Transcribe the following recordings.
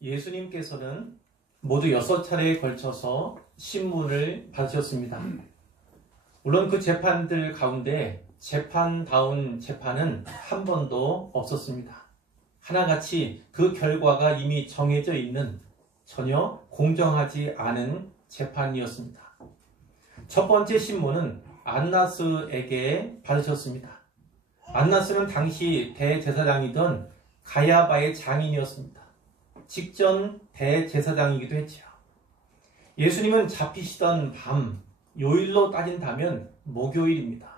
예수님께서는 모두 6차례에 걸쳐서 신문을 받으셨습니다. 물론 그 재판들 가운데 재판다운 재판은 한 번도 없었습니다. 하나같이 그 결과가 이미 정해져 있는 전혀 공정하지 않은 재판이었습니다. 첫 번째 신문은 안나스에게 받으셨습니다. 안나스는 당시 대제사장이던 가야바의 장인이었습니다. 직전 대제사장이기도 했죠. 예수님은 잡히시던 밤, 요일로 따진다면 목요일입니다.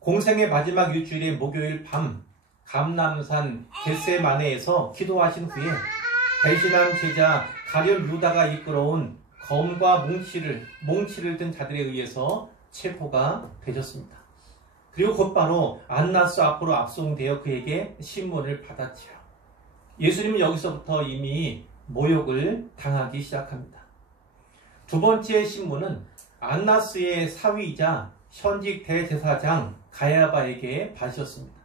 공생의 마지막 일주일의 목요일 밤, 감람산 겟세마네에서 기도하신 후에 배신한 제자 가룟 유다가 이끌어온 검과 몽치를 든 자들에 의해서 체포가 되셨습니다. 그리고 곧바로 안나스 앞으로 압송되어 그에게 신문을 받았지요. 예수님은 여기서부터 이미 모욕을 당하기 시작합니다. 두 번째 신문은 안나스의 사위이자 현직 대제사장 가야바에게 받으셨습니다.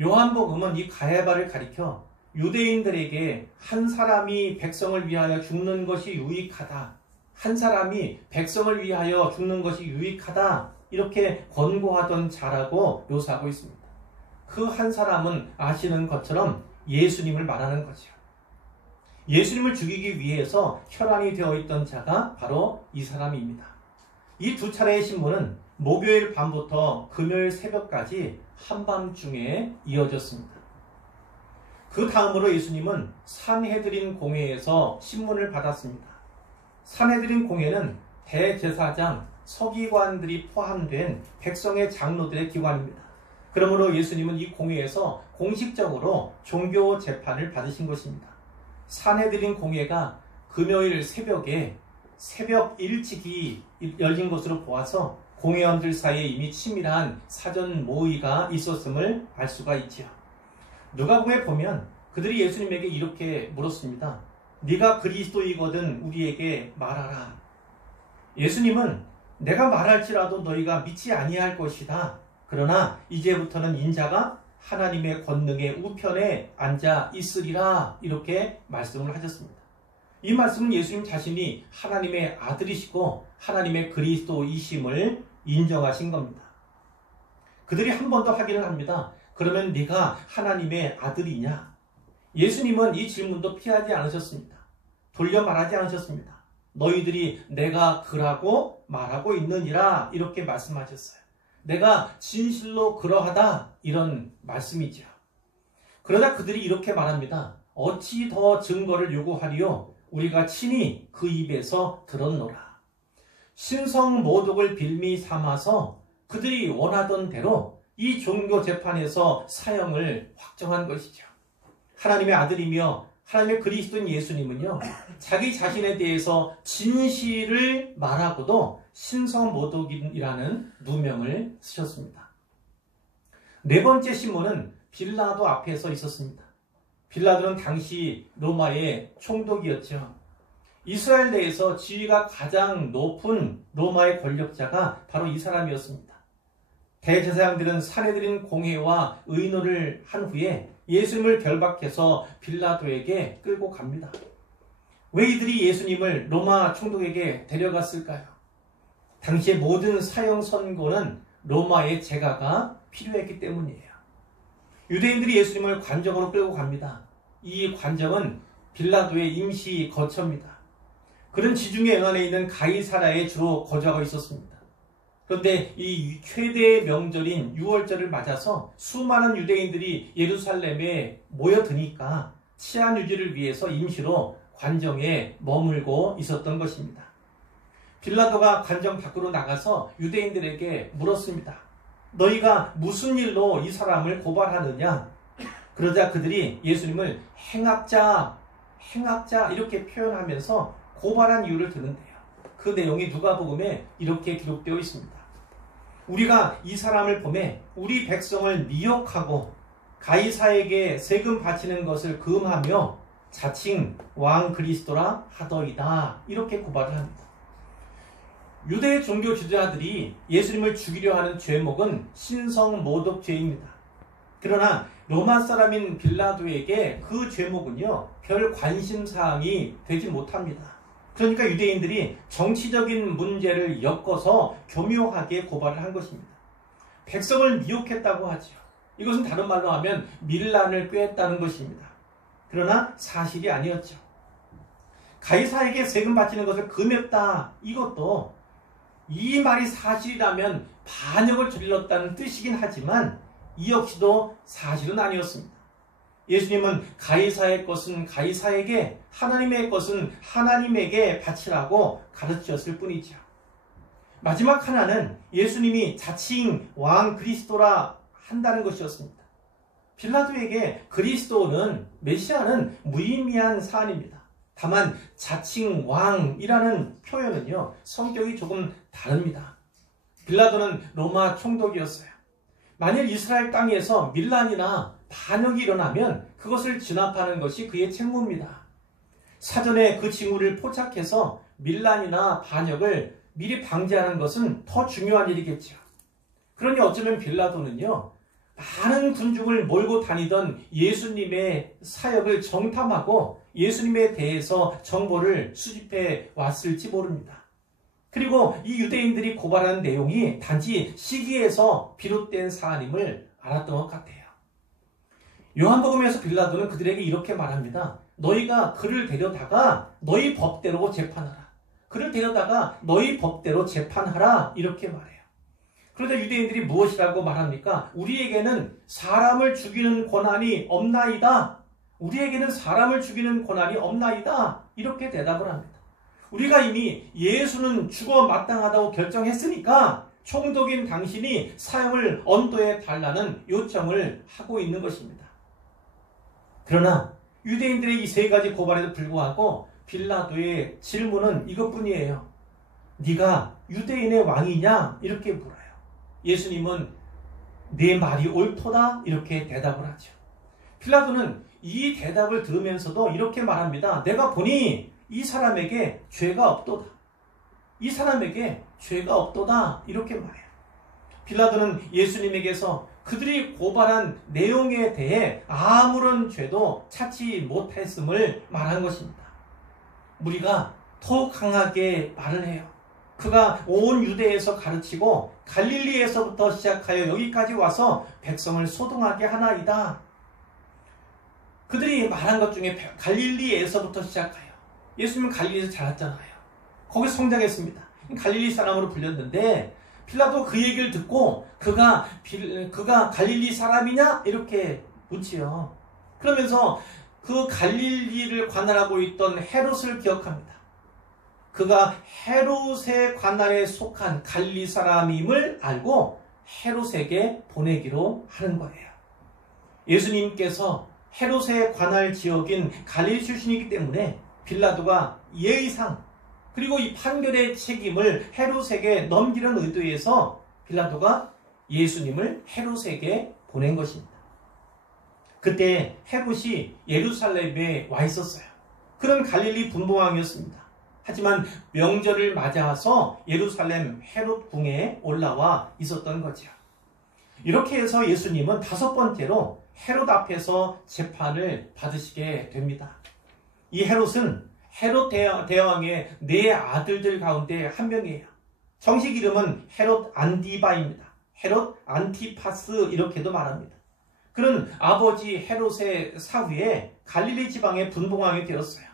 요한복음은 이 가야바를 가리켜 유대인들에게 한 사람이 백성을 위하여 죽는 것이 유익하다. 한 사람이 백성을 위하여 죽는 것이 유익하다. 이렇게 권고하던 자라고 묘사하고 있습니다. 그 한 사람은 아시는 것처럼 예수님을 말하는 거죠. 예수님을 죽이기 위해서 혈안이 되어 있던 자가 바로 이 사람입니다. 이 두 차례의 신문은 목요일 밤부터 금요일 새벽까지 한밤중에 이어졌습니다. 그 다음으로 예수님은 산헤드린 공회에서 신문을 받았습니다. 산헤드린 공회는 대제사장, 서기관들이 포함된 백성의 장로들의 기관입니다. 그러므로 예수님은 이 공회에서 공식적으로 종교 재판을 받으신 것입니다. 산헤드린 공회가 금요일 새벽에 새벽 일찍이 열린 것으로 보아서 공회원들 사이에 이미 치밀한 사전 모의가 있었음을 알 수가 있지요. 누가복음에 보면 그들이 예수님에게 이렇게 물었습니다. 네가 그리스도이거든 우리에게 말하라. 예수님은 내가 말할지라도 너희가 믿지 아니할 것이다. 그러나 이제부터는 인자가 하나님의 권능의 우편에 앉아 있으리라. 이렇게 말씀을 하셨습니다. 이 말씀은 예수님 자신이 하나님의 아들이시고 하나님의 그리스도이심을 인정하신 겁니다. 그들이 한 번 더 확인을 합니다. 그러면 네가 하나님의 아들이냐? 예수님은 이 질문도 피하지 않으셨습니다. 돌려 말하지 않으셨습니다. 너희들이 내가 그라고 말하고 있느니라 이렇게 말씀하셨어요. 내가 진실로 그러하다 이런 말씀이죠. 그러자 그들이 이렇게 말합니다. 어찌 더 증거를 요구하리요? 우리가 친히 그 입에서 들었노라. 신성 모독을 빌미 삼아서 그들이 원하던 대로 이 종교 재판에서 사형을 확정한 것이죠. 하나님의 아들이며 하나님의 그리스도인 예수님은요, 자기 자신에 대해서 진실을 말하고도 신성모독이라는 누명을 쓰셨습니다. 네 번째 신문은 빌라도 앞에서 있었습니다. 빌라도는 당시 로마의 총독이었죠. 이스라엘 내에서 지위가 가장 높은 로마의 권력자가 바로 이 사람이었습니다. 대제사장들은 산헤드린 공회와 의논을 한 후에 예수님을 결박해서 빌라도에게 끌고 갑니다. 왜 이들이 예수님을 로마 총독에게 데려갔을까요? 당시의 모든 사형 선고는 로마의 재가가 필요했기 때문이에요. 유대인들이 예수님을 관정으로 끌고 갑니다. 이 관정은 빌라도의 임시 거처입니다. 그는 지중해 연안에 있는 가이사라에 주로 거주하고 있었습니다. 그런데 이 최대의 명절인 유월절을 맞아서 수많은 유대인들이 예루살렘에 모여드니까 치안 유지를 위해서 임시로 관정에 머물고 있었던 것입니다. 빌라도가 관정 밖으로 나가서 유대인들에게 물었습니다. 너희가 무슨 일로 이 사람을 고발하느냐? 그러자 그들이 예수님을 행악자 이렇게 표현하면서 고발한 이유를 드는데요. 그 내용이 누가복음에 이렇게 기록되어 있습니다. 우리가 이 사람을 보매 우리 백성을 미혹하고 가이사에게 세금 바치는 것을 금하며 자칭 왕 그리스도라 하더이다. 이렇게 고발을 합니다. 유대 종교 지도자들이 예수님을 죽이려 하는 죄목은 신성모독죄입니다. 그러나 로마 사람인 빌라도에게 그 죄목은요, 별 관심사항이 되지 못합니다. 그러니까 유대인들이 정치적인 문제를 엮어서 교묘하게 고발을 한 것입니다. 백성을 미혹했다고 하죠. 이것은 다른 말로 하면 밀란을 꾀했다는 것입니다. 그러나 사실이 아니었죠. 가이사에게 세금 바치는 것을 금했다. 이것도 이 말이 사실이라면 반역을 저질렀다는 뜻이긴 하지만 이 역시도 사실은 아니었습니다. 예수님은 가이사의 것은 가이사에게, 하나님의 것은 하나님에게 바치라고 가르치셨을 뿐이죠. 마지막 하나는 예수님이 자칭 왕 그리스도라 한다는 것이었습니다. 빌라도에게 그리스도는, 메시아는 무의미한 사안입니다. 다만 자칭 왕이라는 표현은요, 성격이 조금 다릅니다. 빌라도는 로마 총독이었어요. 만일 이스라엘 땅에서 밀란이나 반역이 일어나면 그것을 진압하는 것이 그의 책무입니다. 사전에 그 징후를 포착해서 밀란이나 반역을 미리 방지하는 것은 더 중요한 일이겠죠. 그러니 어쩌면 빌라도는요, 많은 군중을 몰고 다니던 예수님의 사역을 정탐하고 예수님에 대해서 정보를 수집해 왔을지 모릅니다. 그리고 이 유대인들이 고발하는 내용이 단지 시기에서 비롯된 사안임을 알았던 것 같아요. 요한복음에서 빌라도는 그들에게 이렇게 말합니다. 너희가 그를 데려다가 너희 법대로 재판하라. 그를 데려다가 너희 법대로 재판하라. 이렇게 말해요. 그러자 유대인들이 무엇이라고 말합니까? 우리에게는 사람을 죽이는 권한이 없나이다. 우리에게는 사람을 죽이는 권한이 없나이다. 이렇게 대답을 합니다. 우리가 이미 예수는 죽어 마땅하다고 결정했으니까 총독인 당신이 사형을 언도해 달라는 요청을 하고 있는 것입니다. 그러나 유대인들의 이 세 가지 고발에도 불구하고 빌라도의 질문은 이것뿐이에요. 네가 유대인의 왕이냐? 이렇게 물어요. 예수님은 내 말이 옳도다 이렇게 대답을 하죠. 빌라도는 이 대답을 들으면서도 이렇게 말합니다. 내가 보니 이 사람에게 죄가 없도다. 이 사람에게 죄가 없도다 이렇게 말해요. 빌라도는 예수님에게서 그들이 고발한 내용에 대해 아무런 죄도 찾지 못했음을 말한 것입니다. 우리가 더욱 강하게 말을 해요. 그가 온 유대에서 가르치고 갈릴리에서부터 시작하여 여기까지 와서 백성을 소동하게 하나이다. 그들이 말한 것 중에 갈릴리에서부터 시작하여, 예수님은 갈릴리에서 자랐잖아요. 거기 성장했습니다. 갈릴리 사람으로 불렸는데 빌라도 그 얘기를 듣고 그가 갈릴리 사람이냐? 이렇게 묻지요. 그러면서 그 갈릴리를 관할하고 있던 헤롯을 기억합니다. 그가 헤롯의 관할에 속한 갈릴리 사람임을 알고 헤롯에게 보내기로 하는 거예요. 예수님께서 헤롯의 관할 지역인 갈릴리 출신이기 때문에 빌라도가 예의상 그리고 이 판결의 책임을 헤롯에게 넘기는 의도에서 빌라도가 예수님을 헤롯에게 보낸 것입니다. 그때 헤롯이 예루살렘에 와 있었어요. 그는 갈릴리 분봉왕이었습니다. 하지만 명절을 맞아서 예루살렘 헤롯 궁에 올라와 있었던 거죠. 이렇게 해서 예수님은 5번째로 헤롯 앞에서 재판을 받으시게 됩니다. 이 헤롯은 헤롯 대왕의 4 아들들 가운데 한 명이에요. 정식 이름은 헤롯 안디바입니다. 헤롯 안티파스 이렇게도 말합니다. 그는 아버지 헤롯의 사후에 갈릴리 지방의 분봉왕이 되었어요.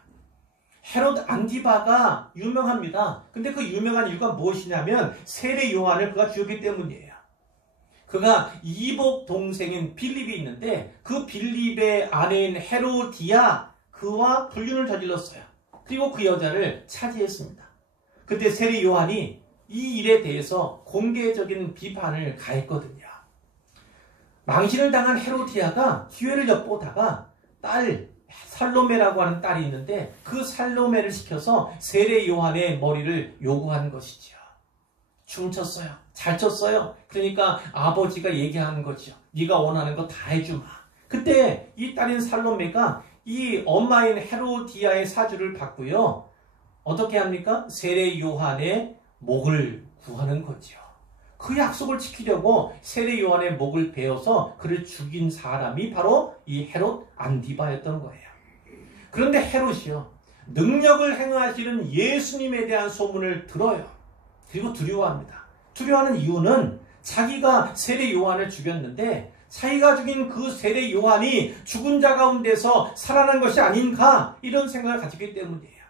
헤롯 안디바가 유명합니다. 근데 그 유명한 이유가 무엇이냐면 세례 요한을 그가 죽였기 때문이에요. 그가 이복 동생인 빌립이 있는데 그 빌립의 아내인 헤로디아 그와 불륜을 저질렀어요. 그리고 그 여자를 차지했습니다. 그때 세례 요한이 이 일에 대해서 공개적인 비판을 가했거든요. 망신을 당한 헤로디아가 기회를 엿보다가 딸 살로메라고 하는 딸이 있는데 그 살로메를 시켜서 세례 요한의 머리를 요구한 것이죠. 춤췄어요. 잘 췄어요. 그러니까 아버지가 얘기하는 거죠. 네가 원하는 거 다 해주마. 그때 이 딸인 살로메가 이 엄마인 헤로디아의 사주를 받고요. 어떻게 합니까? 세례 요한의 목을 구하는 거죠. 그 약속을 지키려고 세례 요한의 목을 베어서 그를 죽인 사람이 바로 이 헤롯 안디바였던 거예요. 그런데 헤롯이요, 능력을 행하시는 예수님에 대한 소문을 들어요. 그리고 두려워합니다. 두려워하는 이유는 자기가 세례 요한을 죽였는데 자기가 죽인 그 세례 요한이 죽은 자 가운데서 살아난 것이 아닌가, 이런 생각을 가지기 때문이에요.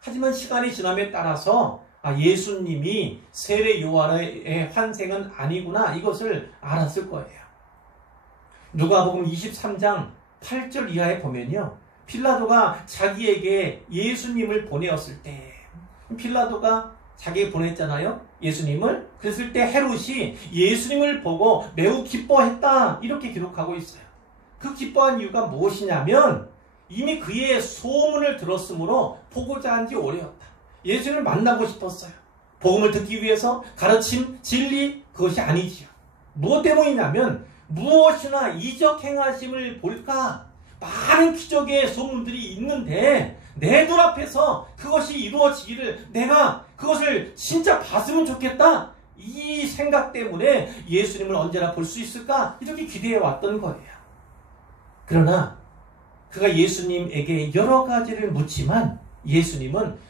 하지만 시간이 지남에 따라서 예수님이 세례 요한의 환생은 아니구나, 이것을 알았을 거예요. 누가복음 23장 8절 이하에 보면요, 빌라도가 자기에게 예수님을 보내었을 때, 빌라도가 자기에게 보냈잖아요, 예수님을. 그랬을 때 헤롯이 예수님을 보고 매우 기뻐했다, 이렇게 기록하고 있어요. 그 기뻐한 이유가 무엇이냐면 이미 그의 소문을 들었으므로 보고자 한 지 오래였다. 예수님을 만나고 싶었어요. 복음을 듣기 위해서, 가르침, 진리, 그것이 아니지요. 무엇 때문이냐면 무엇이나 이적 행하심을 볼까, 많은 기적의 소문들이 있는데 내 눈앞에서 그것이 이루어지기를 내가 그것을 진짜 봤으면 좋겠다, 이 생각 때문에 예수님을 언제나 볼 수 있을까, 이렇게 기대해 왔던 거예요. 그러나 그가 예수님에게 여러 가지를 묻지만 예수님은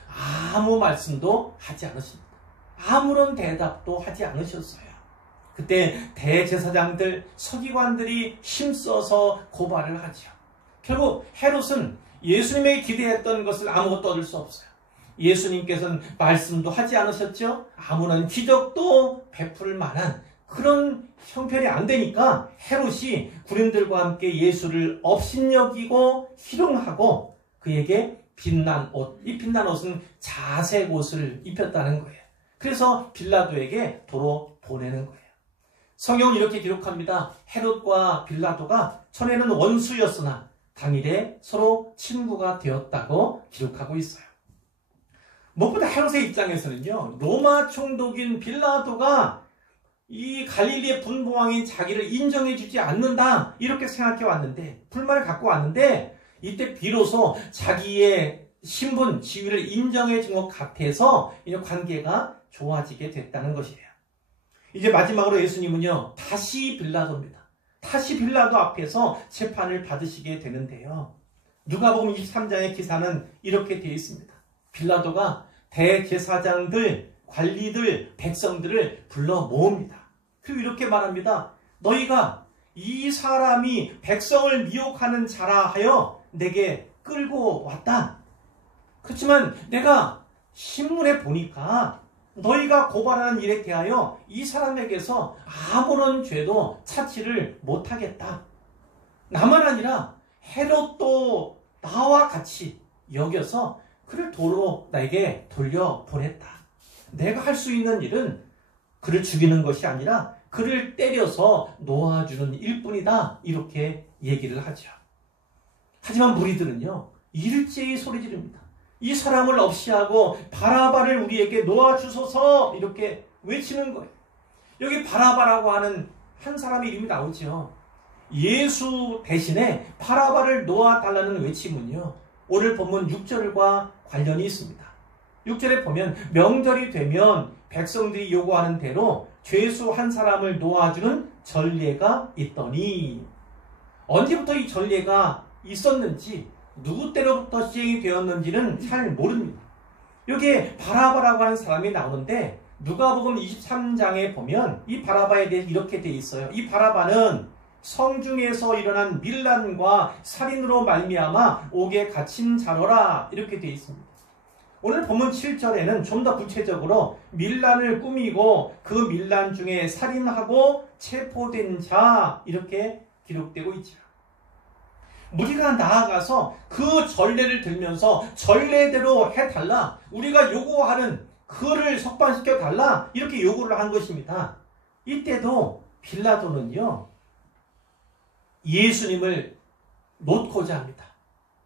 아무 말씀도 하지 않으십니다. 아무런 대답도 하지 않으셨어요. 그때 대제사장들, 서기관들이 힘써서 고발을 하죠. 결국 헤롯은 예수님에게 기대했던 것을 아무것도 얻을 수 없어요. 예수님께서는 말씀도 하지 않으셨죠. 아무런 기적도 베풀 만한 그런 형편이 안 되니까 헤롯이 군인들과 함께 예수를 업신여기고 희롱하고 그에게 빛난 옷, 이 빛난 옷은 자색 옷을 입혔다는 거예요. 그래서 빌라도에게 도로 보내는 거예요. 성경은 이렇게 기록합니다. 헤롯과 빌라도가 전에는 원수였으나 당일에 서로 친구가 되었다고 기록하고 있어요. 무엇보다 헤롯의 입장에서는요, 로마 총독인 빌라도가 이 갈릴리의 분봉왕인 자기를 인정해주지 않는다, 이렇게 생각해 왔는데, 불만을 갖고 왔는데, 이때 비로소 자기의 신분, 지위를 인정해 준 것 같아서 이제 관계가 좋아지게 됐다는 것이에요. 이제 마지막으로 예수님은요, 다시 빌라도입니다. 다시 빌라도 앞에서 재판을 받으시게 되는데요. 누가복음 23장의 기사는 이렇게 되어 있습니다. 빌라도가 대제사장들, 관리들, 백성들을 불러 모읍니다. 그리고 이렇게 말합니다. 너희가 이 사람이 백성을 미혹하는 자라 하여 내게 끌고 왔다. 그렇지만 내가 신문에 보니까 너희가 고발하는 일에 대하여 이 사람에게서 아무런 죄도 찾지를 못하겠다. 나만 아니라 헤롯도 나와 같이 여겨서 그를 도로 나에게 돌려보냈다. 내가 할 수 있는 일은 그를 죽이는 것이 아니라 그를 때려서 놓아주는 일뿐이다, 이렇게 얘기를 하죠. 하지만 무리들은요, 일제히 소리 지릅니다. 이 사람을 없이하고 바라바를 우리에게 놓아주소서, 이렇게 외치는 거예요. 여기 바라바라고 하는 한 사람의 이름이 나오죠. 예수 대신에 바라바를 놓아달라는 외침은요, 오늘 본문 6절과 관련이 있습니다. 6절에 보면 명절이 되면 백성들이 요구하는 대로 죄수 한 사람을 놓아주는 전례가 있더니, 언제부터 이 전례가 있었는지, 누구 때로부터 시행이 되었는지는 잘 모릅니다. 여기에 바라바라고 하는 사람이 나오는데 누가복음 23장에 보면 이 바라바에 대해 이렇게 되어 있어요. 이 바라바는 성중에서 일어난 밀란과 살인으로 말미암아 옥에 갇힌 자로라, 이렇게 되어 있습니다. 오늘 본문 7절에는 좀 더 구체적으로 밀란을 꾸미고 그 밀란 중에 살인하고 체포된 자, 이렇게 기록되고 있죠. 우리가 나아가서 그 전례를 들면서 전례대로 해달라, 우리가 요구하는 그를 석방시켜달라, 이렇게 요구를 한 것입니다. 이때도 빌라도는요, 예수님을 놓고자 합니다.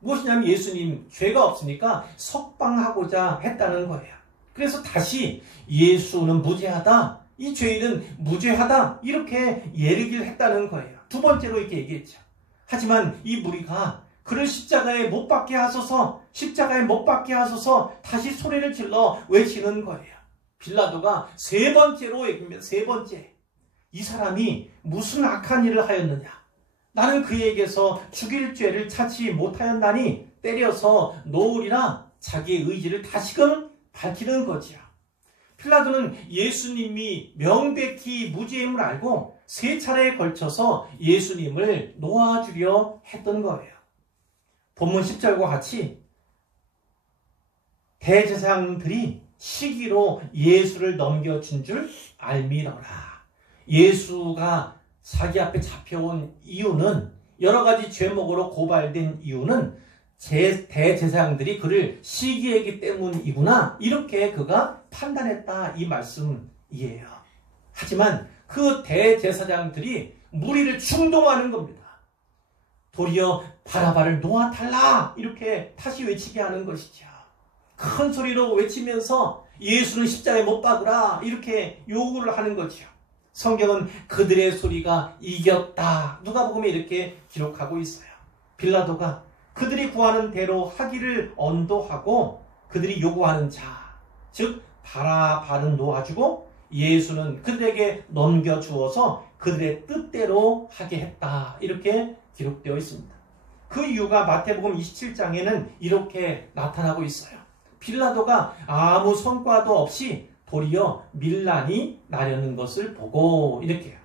무엇이냐면 예수님 죄가 없으니까 석방하고자 했다는 거예요. 그래서 다시 예수는 무죄하다, 이 죄인은 무죄하다, 이렇게 예르기를 했다는 거예요. 두 번째로 이렇게 얘기했죠. 하지만 이 무리가 그를 십자가에 못 박게 하소서, 십자가에 못 박게 하소서, 다시 소리를 질러 외치는 거예요. 빌라도가 세 번째로 얘기합니다. 세 번째. 이 사람이 무슨 악한 일을 하였느냐? 나는 그에게서 죽일 죄를 찾지 못하였나니 때려서 놓으리라 자기의 의지를 다시금 밝히는 거지요. 빌라도는 예수님이 명백히 무죄임을 알고 세 차례에 걸쳐서 예수님을 놓아주려 했던 거예요. 본문 10절과 같이 대제사장들이 시기로 예수를 넘겨준 줄 알미러라. 예수가 자기 앞에 잡혀온 이유는, 여러 가지 죄목으로 고발된 이유는 대제사장들이 그를 시기했기 때문이구나, 이렇게 그가 판단했다, 이 말씀이에요. 하지만 그 대제사장들이 무리를 충동하는 겁니다. 도리어 바라바를 놓아달라, 이렇게 다시 외치게 하는 것이죠. 큰 소리로 외치면서 예수는 십자가에 못 박으라, 이렇게 요구를 하는 거죠. 성경은 그들의 소리가 이겼다, 누가복음에 이렇게 기록하고 있어요. 빌라도가 그들이 구하는 대로 하기를 언도하고 그들이 요구하는 자, 즉 바라바는 놓아주고 예수는 그들에게 넘겨주어서 그들의 뜻대로 하게 했다, 이렇게 기록되어 있습니다. 그 이유가 마태복음 27장에는 이렇게 나타나고 있어요. 빌라도가 아무 성과도 없이 도리어 밀란이 나려는 것을 보고, 이렇게요.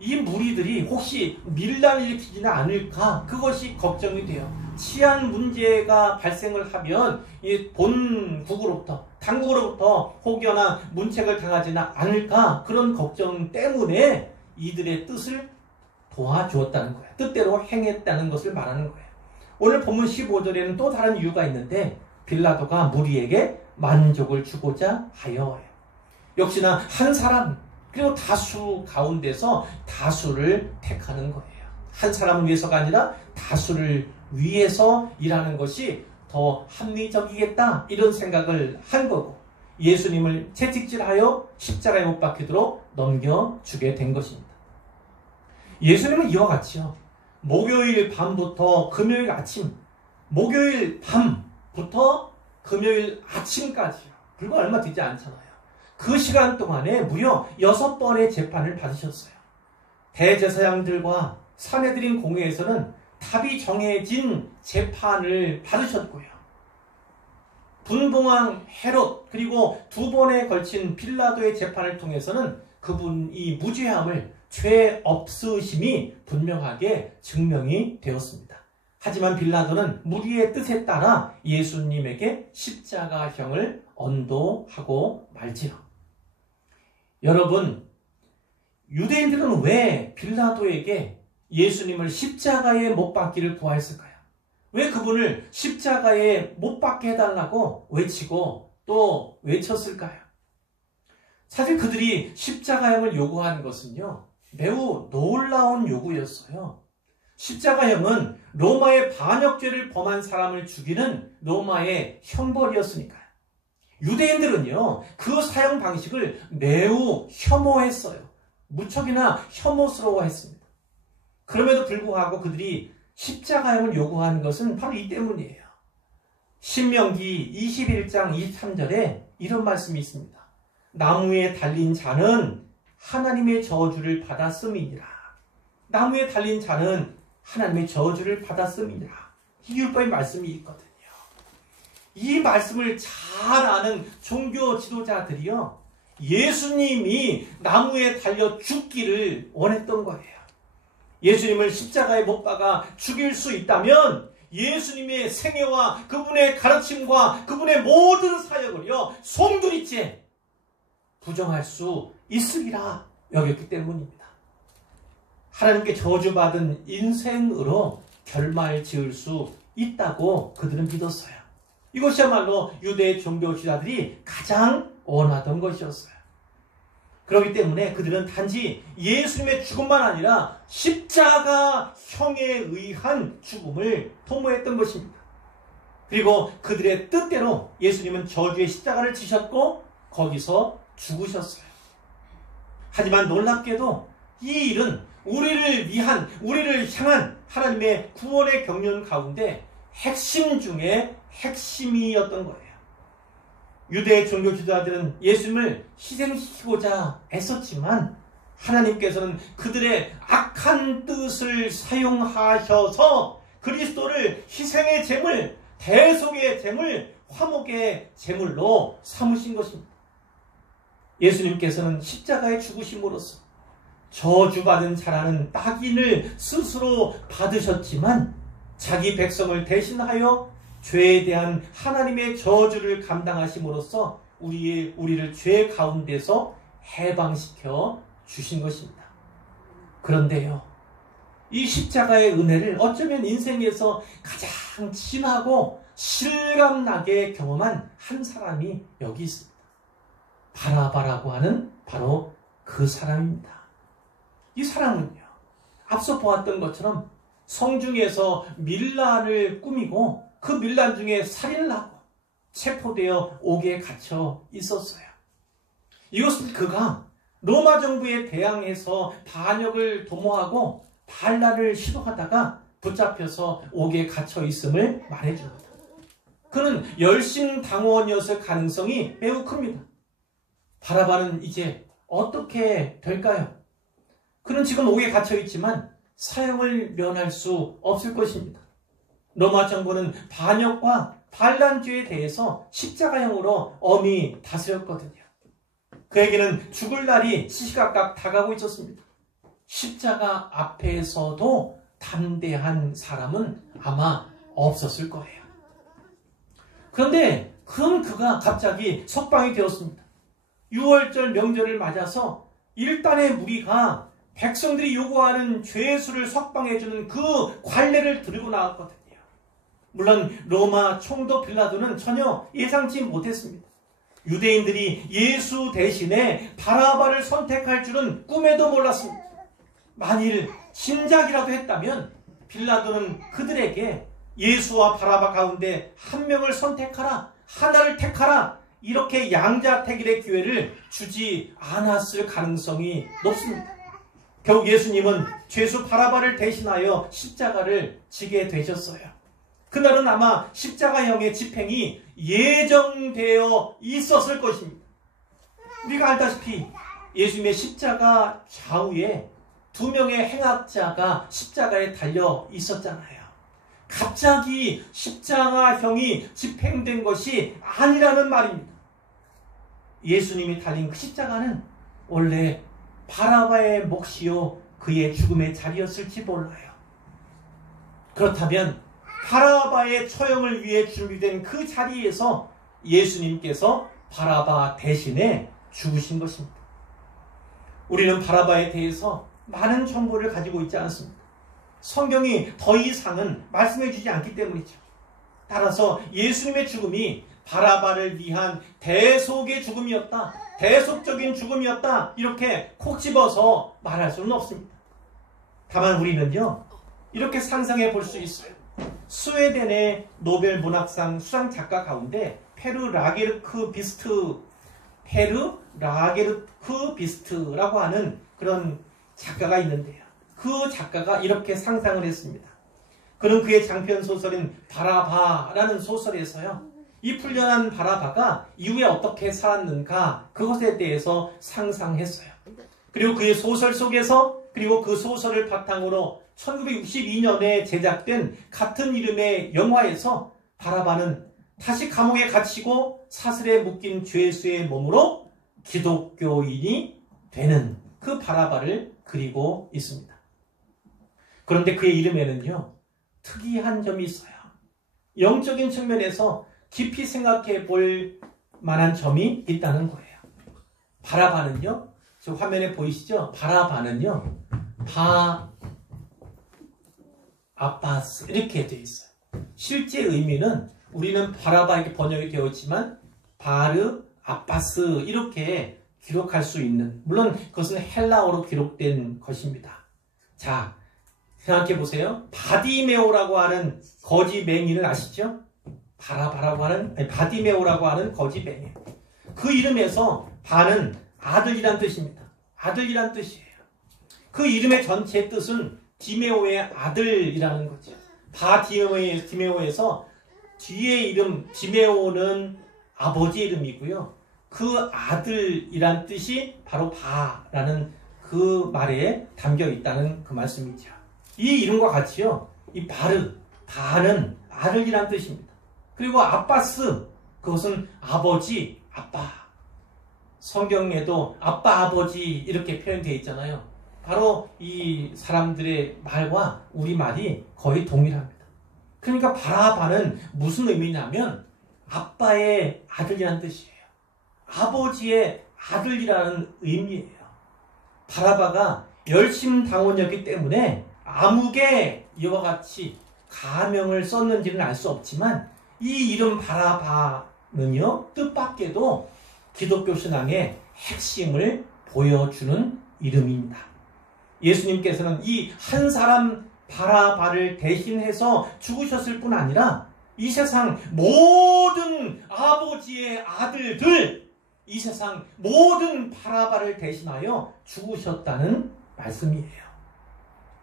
이 무리들이 혹시 밀란을 일으키지는 않을까, 그것이 걱정이 돼요. 치안 문제가 발생을 하면 이 본국으로부터, 당국으로부터 혹여나 문책을 당하지는 않을까, 그런 걱정 때문에 이들의 뜻을 도와주었다는 거예요. 뜻대로 행했다는 것을 말하는 거예요. 오늘 본문 15절에는 또 다른 이유가 있는데, 빌라도가 무리에게 만족을 주고자 하여요. 역시나 한 사람, 그리고 다수 가운데서 다수를 택하는 거예요. 한 사람을 위해서가 아니라 다수를 위해서 일하는 것이 더 합리적이겠다, 이런 생각을 한 거고, 예수님을 채찍질하여 십자가에 못 박히도록 넘겨주게 된 것입니다. 예수님은 이와 같이요, 목요일 밤부터 금요일 아침, 목요일 밤부터 금요일 아침까지요, 불과 얼마 되지 않잖아요. 그 시간 동안에 무려 6번의 재판을 받으셨어요. 대제사장들과 사내들인 공회에서는 답이 정해진 재판을 받으셨고요. 분봉왕 헤롯, 그리고 2번에 걸친 빌라도의 재판을 통해서는 그분이 무죄함을, 죄 없으심이 분명하게 증명이 되었습니다. 하지만 빌라도는 무리의 뜻에 따라 예수님에게 십자가형을 언도하고 말지요. 여러분, 유대인들은 왜 빌라도에게 예수님을 십자가에 못 박기를 구하였을까요? 왜 그분을 십자가에 못 박게 해달라고 외치고 또 외쳤을까요? 사실 그들이 십자가형을 요구한 것은요, 매우 놀라운 요구였어요. 십자가형은 로마의 반역죄를 범한 사람을 죽이는 로마의 형벌이었으니까요. 유대인들은요, 그 사형 방식을 매우 혐오했어요. 무척이나 혐오스러워했습니다. 그럼에도 불구하고 그들이 십자가형을 요구하는 것은 바로 이 때문이에요. 신명기 21장 23절에 이런 말씀이 있습니다. 나무에 달린 자는 하나님의 저주를 받았음이니라. 나무에 달린 자는 하나님의 저주를 받았음이니라. 이 율법의 말씀이 있거든요. 이 말씀을 잘 아는 종교 지도자들이요, 예수님이 나무에 달려 죽기를 원했던 거예요. 예수님을 십자가에 못 박아 죽일 수 있다면 예수님의 생애와 그분의 가르침과 그분의 모든 사역을요, 송두리째 부정할 수 있으리라 여겼기 때문입니다. 하나님께 저주받은 인생으로 결말 지을 수 있다고 그들은 믿었어요. 이것이야말로 유대 종교 지도자들이 가장 원하던 것이었어요. 그렇기 때문에 그들은 단지 예수님의 죽음만 아니라 십자가형에 의한 죽음을 도모했던 것입니다. 그리고 그들의 뜻대로 예수님은 저주의 십자가를 지셨고 거기서 죽으셨어요. 하지만 놀랍게도 이 일은 우리를 위한, 우리를 향한 하나님의 구원의 경륜 가운데 핵심 중에 핵심이었던 거예요. 유대 종교 지도자들은 예수님을 희생시키고자 애썼지만 하나님께서는 그들의 악한 뜻을 사용하셔서 그리스도를 희생의 제물, 대속의 제물, 화목의 제물로 삼으신 것입니다. 예수님께서는 십자가의 죽으심으로써 저주받은 자라는 낙인을 스스로 받으셨지만 자기 백성을 대신하여 죄에 대한 하나님의 저주를 감당하심으로써 우리를 죄 가운데서 해방시켜 주신 것입니다. 그런데요, 이 십자가의 은혜를 어쩌면 인생에서 가장 진하고 실감나게 경험한 한 사람이 여기 있습니다. 바라바라고 하는 바로 그 사람입니다. 이 사람은요, 앞서 보았던 것처럼 성중에서 밀란을 꾸미고 그 밀란 중에 살인을 하고 체포되어 옥에 갇혀 있었어요. 이것은 그가 로마 정부에 대항해서 반역을 도모하고 반란을 시도하다가 붙잡혀서 옥에 갇혀 있음을 말해줍니다. 그는 열심당원이었을 가능성이 매우 큽니다. 바라바는 이제 어떻게 될까요? 그는 지금 옥에 갇혀 있지만 사형을 면할 수 없을 것입니다. 로마 정부는 반역과 반란죄에 대해서 십자가형으로 엄히 다스렸거든요. 그에게는 죽을 날이 시시각각 다가오고 있었습니다. 십자가 앞에서도 담대한 사람은 아마 없었을 거예요. 그런데 그가 갑자기 석방이 되었습니다. 6월절 명절을 맞아서 일단의 무리가 백성들이 요구하는 죄수를 석방해주는 그 관례를 들고 나왔거든요. 물론 로마 총독 빌라도는 전혀 예상치 못했습니다. 유대인들이 예수 대신에 바라바를 선택할 줄은 꿈에도 몰랐습니다. 만일 짐작이라도 했다면 빌라도는 그들에게 예수와 바라바 가운데 한 명을 선택하라, 하나를 택하라, 이렇게 양자택일의 기회를 주지 않았을 가능성이 높습니다. 결국 예수님은 죄수 바라바를 대신하여 십자가를 지게 되셨어요. 그날은 아마 십자가형의 집행이 예정되어 있었을 것입니다. 우리가 알다시피 예수님의 십자가 좌우에 2명의 행악자가 십자가에 달려 있었잖아요. 갑자기 십자가형이 집행된 것이 아니라는 말입니다. 예수님이 달린 그 십자가는 원래 바라바의 몫이요 그의 죽음의 자리였을지 몰라요. 그렇다면 바라바의 처형을 위해 준비된 그 자리에서 예수님께서 바라바 대신에 죽으신 것입니다. 우리는 바라바에 대해서 많은 정보를 가지고 있지 않습니다. 성경이 더 이상은 말씀해 주지 않기 때문이죠. 따라서 예수님의 죽음이 바라바를 위한 대속의 죽음이었다, 대속적인 죽음이었다, 이렇게 콕 집어서 말할 수는 없습니다. 다만 우리는요, 이렇게 상상해 볼 수 있어요. 스웨덴의 노벨 문학상 수상 작가 가운데 페르 라게르크 비스트라고 하는 그런 작가가 있는데요. 그 작가가 이렇게 상상을 했습니다. 그는 그의 장편 소설인 바라바라는 소설에서요, 이 풀려난 바라바가 이후에 어떻게 살았는가, 그것에 대해서 상상했어요. 그리고 그의 소설 속에서, 그리고 그 소설을 바탕으로 1962년에 제작된 같은 이름의 영화에서 바라바는 다시 감옥에 갇히고 사슬에 묶인 죄수의 몸으로 기독교인이 되는 그 바라바를 그리고 있습니다. 그런데 그의 이름에는요, 특이한 점이 있어요. 영적인 측면에서 깊이 생각해 볼 만한 점이 있다는 거예요. 바라바는요, 저 화면에 보이시죠? 바라바는요, 아빠스 이렇게 되어 있어요. 실제 의미는 우리는 바라바 이렇게 번역이 되어 있지만 바르 아빠스 이렇게 기록할 수 있는, 물론 그것은 헬라어로 기록된 것입니다. 자, 생각해 보세요. 바디메오라고 하는 거지 맹인을 아시죠? 바디메오라고 하는 거지 맹인. 그 이름에서 바는 아들이란 뜻입니다. 아들이란 뜻이에요. 그 이름의 전체 뜻은 디메오의 아들이라는 거죠. 바디메오에서 뒤에 이름 디메오는 아버지 이름이고요. 그 아들이란 뜻이 바로 바라는 그 말에 담겨 있다는 그 말씀이죠. 이 이름과 같이요. 이 바는 아들이란 뜻입니다. 그리고 아빠스, 그것은 아버지, 아빠. 성경에도 아빠, 아버지 이렇게 표현되어 있잖아요. 바로 이 사람들의 말과 우리 말이 거의 동일합니다. 그러니까 바라바는 무슨 의미냐면 아빠의 아들이라는 뜻이에요. 아버지의 아들이라는 의미예요. 바라바가 열심당원이었기 때문에 아무개 이와 같이 가명을 썼는지는 알 수 없지만 이 이름 바라바는요, 뜻밖에도 기독교 신앙의 핵심을 보여주는 이름입니다. 예수님께서는 이 한 사람 바라바를 대신해서 죽으셨을 뿐 아니라 이 세상 모든 아버지의 아들들, 이 세상 모든 바라바를 대신하여 죽으셨다는 말씀이에요.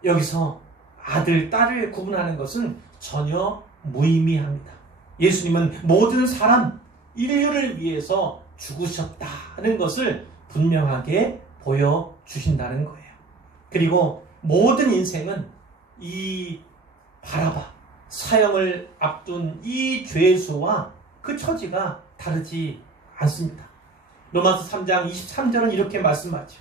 여기서 아들, 딸을 구분하는 것은 전혀 무의미합니다. 예수님은 모든 사람, 인류를 위해서 죽으셨다는 것을 분명하게 보여주신다는 거예요. 그리고 모든 인생은 이 바라바, 사형을 앞둔 이 죄수와 그 처지가 다르지 않습니다. 로마서 3장 23절은 이렇게 말씀하죠.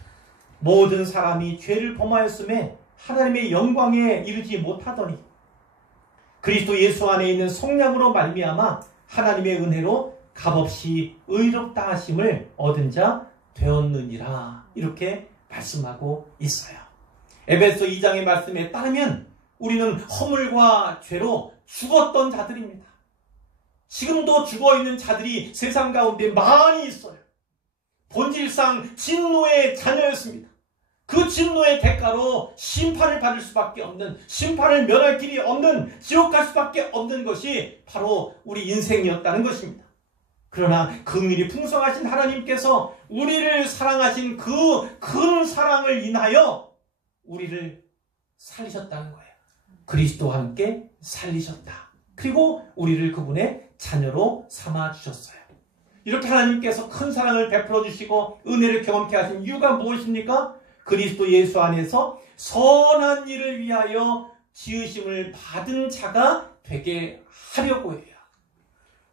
모든 사람이 죄를 범하였음에 하나님의 영광에 이르지 못하더니 그리스도 예수 안에 있는 성령으로 말미암아 하나님의 은혜로 값없이 의롭다 하심을 얻은 자 되었느니라. 이렇게 말씀하고 있어요. 에베소 2장의 말씀에 따르면 우리는 허물과 죄로 죽었던 자들입니다. 지금도 죽어있는 자들이 세상 가운데 많이 있어요. 본질상 진노의 자녀였습니다. 그 진노의 대가로 심판을 받을 수밖에 없는, 심판을 면할 길이 없는, 지옥 갈 수밖에 없는 것이 바로 우리 인생이었다는 것입니다. 그러나 긍휼이 풍성하신 하나님께서 우리를 사랑하신 그 큰 사랑을 인하여 우리를 살리셨다는 거예요. 그리스도와 함께 살리셨다. 그리고 우리를 그분의 자녀로 삼아주셨어요. 이렇게 하나님께서 큰 사랑을 베풀어 주시고 은혜를 경험케 하신 이유가 무엇입니까? 그리스도 예수 안에서 선한 일을 위하여 지으심을 받은 자가 되게 하려고 해요.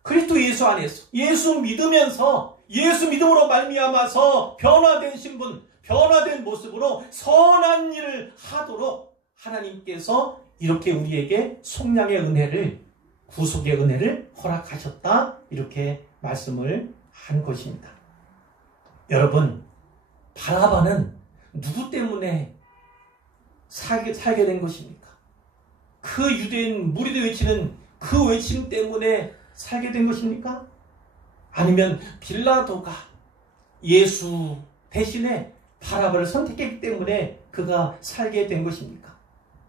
그리스도 예수 안에서 예수 믿으면서 예수 믿음으로 말미암아서 변화된 신분, 변화된 모습으로 선한 일을 하도록 하나님께서 이렇게 우리에게 속량의 은혜를, 구속의 은혜를 허락하셨다. 이렇게 말씀을 한 것입니다. 여러분, 바라바는 누구 때문에 살게 된 것입니까? 그 유대인 무리들 외치는 그 외침 때문에 살게 된 것입니까? 아니면 빌라도가 예수 대신에 바라바를 선택했기 때문에 그가 살게 된 것입니까?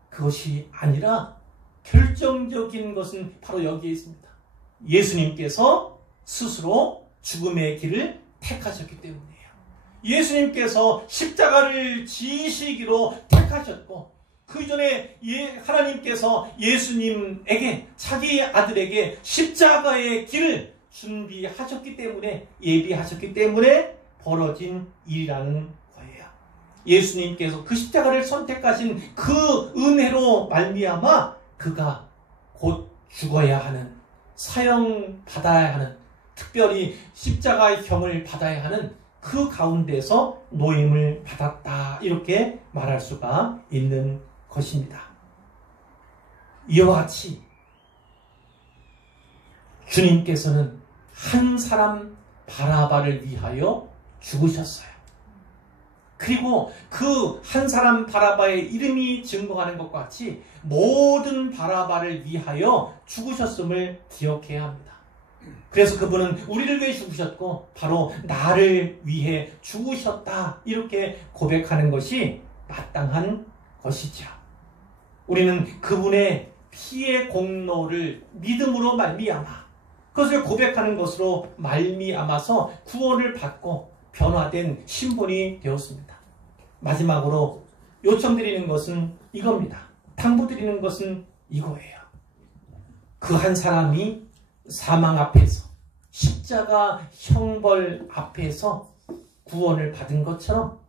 그것이 아니라 결정적인 것은 바로 여기에 있습니다. 예수님께서 스스로 죽음의 길을 택하셨기 때문이에요. 예수님께서 십자가를 지시기로 택하셨고 그 이전에 하나님께서 예수님에게, 자기 아들에게 십자가의 길을 준비하셨기 때문에, 예비하셨기 때문에 벌어진 일이라는 거예요. 예수님께서 그 십자가를 선택하신 그 은혜로 말미암아 그가 곧 죽어야 하는, 사형받아야 하는, 특별히 십자가의 형을 받아야 하는 그 가운데서 노임을 받았다. 이렇게 말할 수가 있는 것입니다. 이와 같이 주님께서는 한 사람 바라바를 위하여 죽으셨어요. 그리고 그 한 사람 바라바의 이름이 증거하는 것과 같이 모든 바라바를 위하여 죽으셨음을 기억해야 합니다. 그래서 그분은 우리를 위해 죽으셨고 바로 나를 위해 죽으셨다. 이렇게 고백하는 것이 마땅한 것이죠. 우리는 그분의 피의 공로를 믿음으로 말미암아 그것을 고백하는 것으로 말미암아서 구원을 받고 변화된 신분이 되었습니다. 마지막으로 요청드리는 것은 이겁니다. 당부드리는 것은 이거예요. 그 한 사람이 사망 앞에서 십자가 형벌 앞에서 구원을 받은 것처럼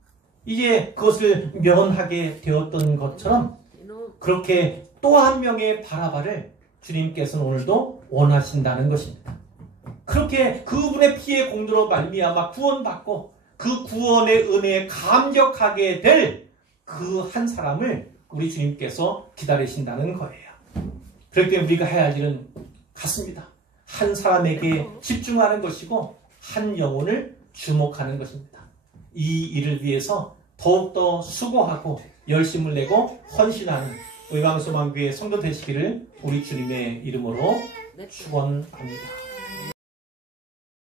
이제 그것을 면하게 되었던 것처럼 그렇게 또 한 명의 바라바를 주님께서는 오늘도 원하신다는 것입니다. 그렇게 그분의 피의 공로로 말미암아 구원받고 그 구원의 은혜에 감격하게 될 그 한 사람을 우리 주님께서 기다리신다는 거예요. 그렇기 때문에 우리가 해야 할 일은 같습니다. 한 사람에게 집중하는 것이고 한 영혼을 주목하는 것입니다. 이 일을 위해서 더욱더 수고하고 열심을 내고 헌신하는 의왕소망교회 성도 되시기를 우리 주님의 이름으로 축원합니다.